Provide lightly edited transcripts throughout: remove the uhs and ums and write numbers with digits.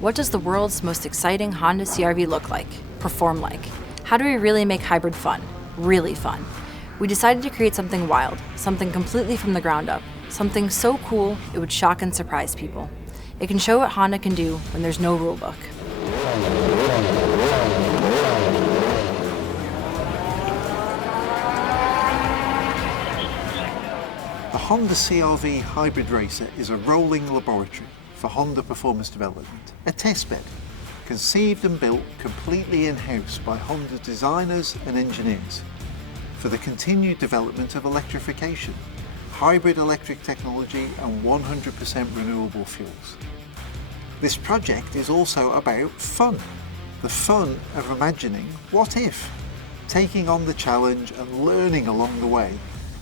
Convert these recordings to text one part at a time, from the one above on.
What does the world's most exciting Honda CRV look like, perform like? How do we really make hybrid fun? Really fun. We decided to create something wild, something completely from the ground up, something so cool it would shock and surprise people. It can show what Honda can do when there's no rule book. The Honda CRV Hybrid Racer is a rolling laboratory for Honda performance development, a testbed, conceived and built completely in-house by Honda designers and engineers for the continued development of electrification, hybrid electric technology and 100% renewable fuels. This project is also about fun, the fun of imagining what if, taking on the challenge and learning along the way,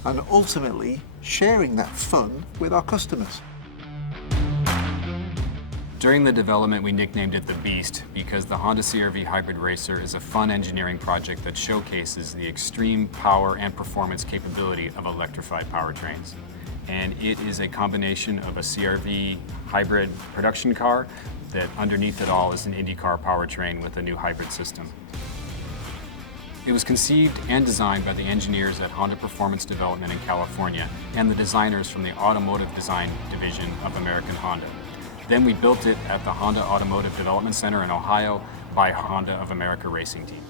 and ultimately sharing that fun with our customers. During the development, we nicknamed it the Beast because the Honda CRV Hybrid Racer is a fun engineering project that showcases the extreme power and performance capability of electrified powertrains. And it is a combination of a CRV hybrid production car that underneath it all is an IndyCar powertrain with a new hybrid system. It was conceived and designed by the engineers at Honda Performance Development in California and the designers from the Automotive Design Division of American Honda. Then we built it at the Honda Automotive Development Center in Ohio by Honda of America Racing Team.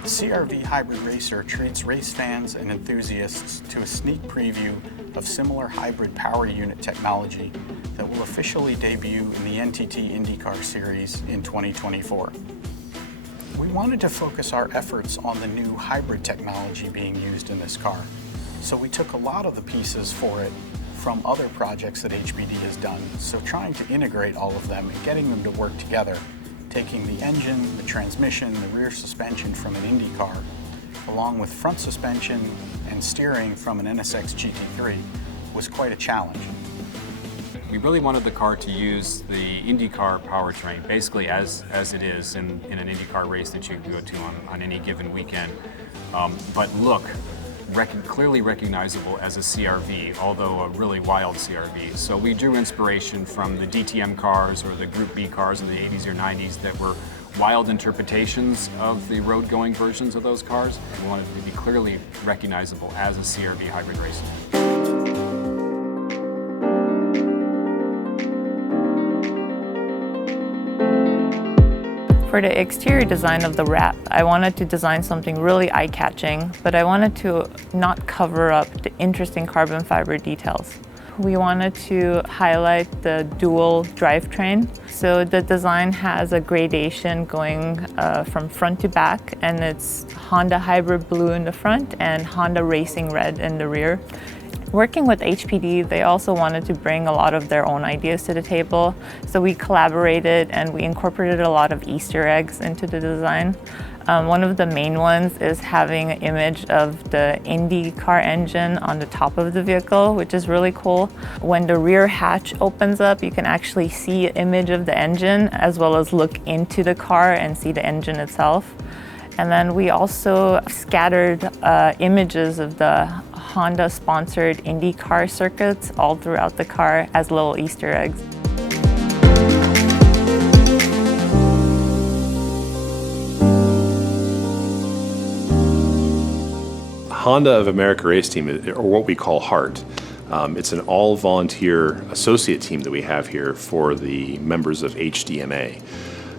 The CRV Hybrid Racer treats race fans and enthusiasts to a sneak preview of similar hybrid power unit technology that will officially debut in the NTT IndyCar Series in 2024. We wanted to focus our efforts on the new hybrid technology being used in this car, so we took a lot of the pieces for it from other projects that HPD has done, so trying to integrate all of them and getting them to work together, taking the engine, the transmission, the rear suspension from an Indy car, along with front suspension and steering from an NSX GT3 was quite a challenge. We really wanted the car to use the IndyCar powertrain, basically as it is in an IndyCar race that you can go to on any given weekend, but look clearly recognizable as a CRV, although a really wild CRV. So we drew inspiration from the DTM cars or the Group B cars in the 80s or 90s that were wild interpretations of the road-going versions of those cars. We wanted it to be clearly recognizable as a CRV hybrid racer. For the exterior design of the wrap, I wanted to design something really eye-catching, but I wanted to not cover up the interesting carbon fiber details. We wanted to highlight the dual drivetrain. So the design has a gradation going from front to back, and it's Honda Hybrid Blue in the front and Honda Racing Red in the rear. Working with HPD, they also wanted to bring a lot of their own ideas to the table. So we collaborated and we incorporated a lot of Easter eggs into the design. One of the main ones is having an image of the IndyCar engine on the top of the vehicle, which is really cool. When the rear hatch opens up, you can actually see an image of the engine as well as look into the car and see the engine itself. And then we also scattered images of the Honda-sponsored IndyCar circuits all throughout the car as little Easter eggs. Honda of America Race Team, or what we call HART, it's an all-volunteer associate team that we have here for the members of HDMA,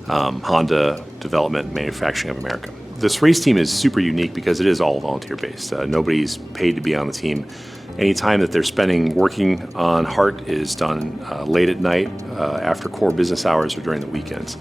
Honda Development Manufacturing of America. This race team is super unique because it is all volunteer based. Nobody's paid to be on the team. Any time that they're spending working on HART is done late at night, after core business hours or during the weekends.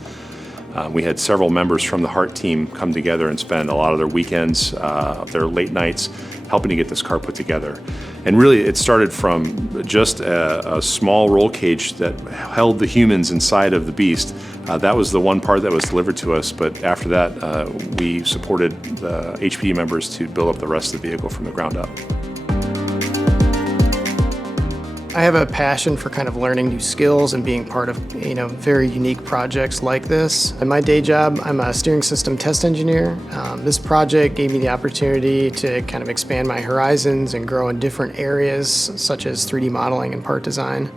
We had several members from the HART team come together and spend a lot of their weekends, their late nights, helping to get this car put together. And really it started from just a small roll cage that held the humans inside of the Beast. That was the one part that was delivered to us, but after that we supported the HPD members to build up the rest of the vehicle from the ground up. I have a passion for kind of learning new skills and being part of, very unique projects like this. In my day job, I'm a steering system test engineer. This project gave me the opportunity to kind of expand my horizons and grow in different areas, such as 3D modeling and part design.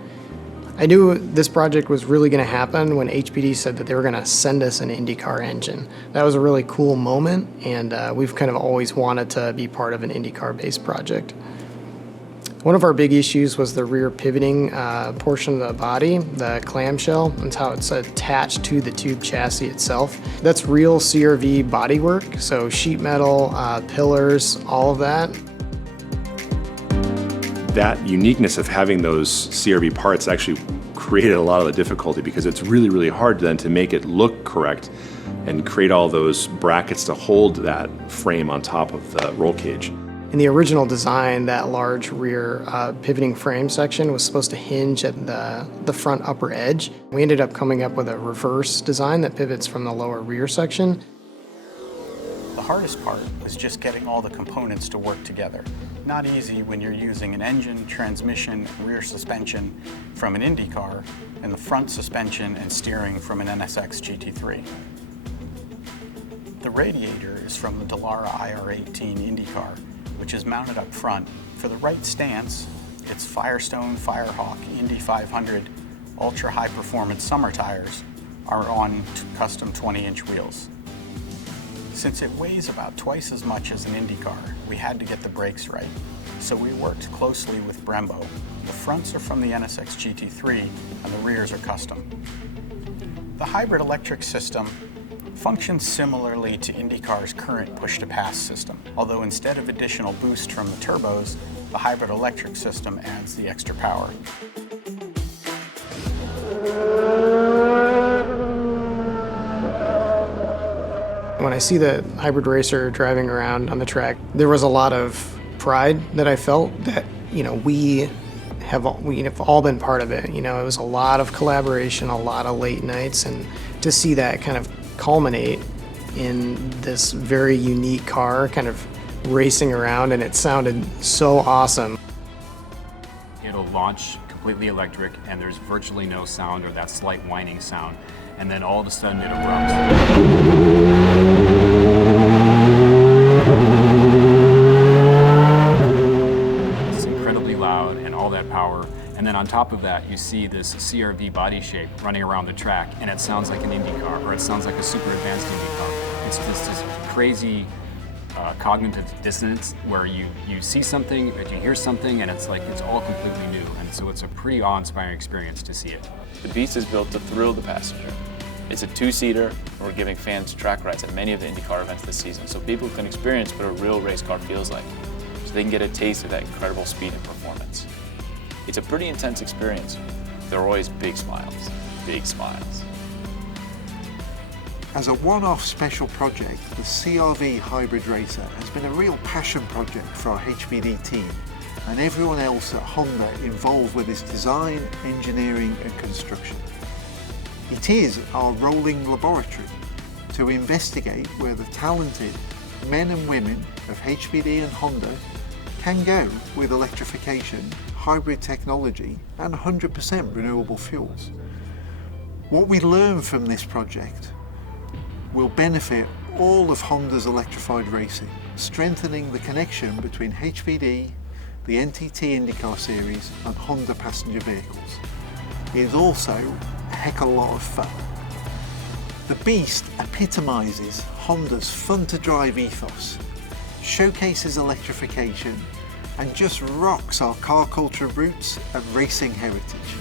I knew this project was really going to happen when HPD said that they were going to send us an IndyCar engine. That was a really cool moment, and we've kind of always wanted to be part of an IndyCar-based project. One of our big issues was the rear pivoting portion of the body, the clamshell, and how it's attached to the tube chassis itself. That's real CRV bodywork, so sheet metal, pillars, all of that. That uniqueness of having those CRV parts actually created a lot of the difficulty because it's really, really hard then to make it look correct and create all those brackets to hold that frame on top of the roll cage. In the original design, that large rear pivoting frame section was supposed to hinge at the front upper edge. We ended up coming up with a reverse design that pivots from the lower rear section. The hardest part was just getting all the components to work together. Not easy when you're using an engine, transmission, and rear suspension from an IndyCar, and the front suspension and steering from an NSX GT3. The radiator is from the Dallara IR18 IndyCar, which is mounted up front. For the right stance, its Firestone Firehawk Indy 500 ultra high performance summer tires are on custom 20-inch wheels. Since it weighs about twice as much as an IndyCar, we had to get the brakes right. So we worked closely with Brembo. The fronts are from the NSX GT3 and the rears are custom. The hybrid electric system functions similarly to IndyCar's current push-to-pass system, although instead of additional boost from the turbos, the hybrid electric system adds the extra power. When I see the hybrid racer driving around on the track, there was a lot of pride that I felt that, we have all been part of it. It was a lot of collaboration, a lot of late nights, and to see that kind of culminate in this very unique car kind of racing around, and it sounded so awesome. It'll launch completely electric and there's virtually no sound or that slight whining sound, and then all of a sudden it erupts. It's incredibly loud and all that power. And then on top of that, you see this CRV body shape running around the track, and it sounds like an IndyCar, or it sounds like a super advanced IndyCar. It's just this crazy cognitive dissonance where you see something, but you hear something, and it's like it's all completely new. And so it's a pretty awe-inspiring experience to see it. The Beast is built to thrill the passenger. It's a two-seater, and we're giving fans track rides at many of the IndyCar events this season, so people can experience what a real race car feels like, so they can get a taste of that incredible speed and performance. It's a pretty intense experience. There are always big smiles, big smiles. As a one-off special project, the CRV Hybrid Racer has been a real passion project for our HPD team and everyone else at Honda involved with its design, engineering and construction. It is our rolling laboratory to investigate where the talented men and women of HPD and Honda can go with electrification, hybrid technology and 100% renewable fuels. What we learn from this project will benefit all of Honda's electrified racing, strengthening the connection between HPD, the NTT IndyCar series and Honda passenger vehicles. It is also a heck of a lot of fun. The Beast epitomises Honda's fun-to-drive ethos, showcases electrification and just rocks our car culture roots and racing heritage.